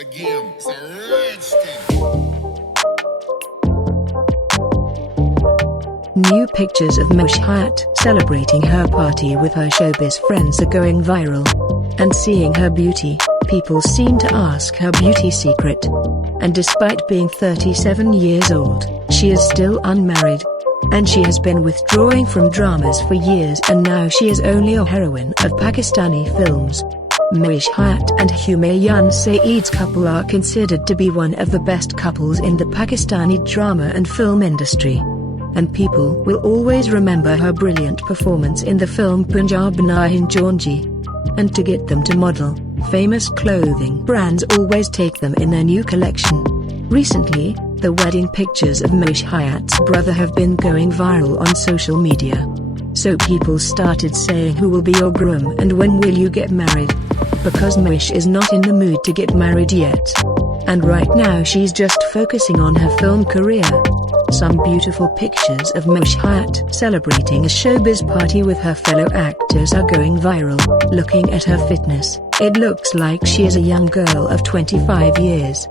again. It's a rich thing. New pictures of Mehwish Hayat celebrating her party with her showbiz friends are going viral. And seeing her beauty, people seem to ask her beauty secret. And despite being 37 years old, she is still unmarried. And she has been withdrawing from dramas for years, and now she is only a heroine of Pakistani films. Mehwish Hayat and Humayun Saeed's couple are considered to be one of the best couples in the Pakistani drama and film industry. And people will always remember her brilliant performance in the film Punjab Nahin Jonji. And to get them to model, famous clothing brands always take them in their new collection. Recently, the wedding pictures of Mehwish Hayat's brother have been going viral on social media. So people started saying, who will be your groom and when will you get married? Because Mehwish is not in the mood to get married yet. And right now she's just focusing on her film career. Some beautiful pictures of Mehwish Hayat celebrating a showbiz party with her fellow actors are going viral. Looking at her fitness, it looks like she is a young girl of 25 years.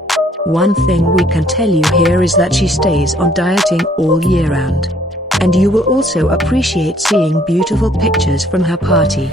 One thing we can tell you here is that she stays on dieting all year round. And you will also appreciate seeing beautiful pictures from her party.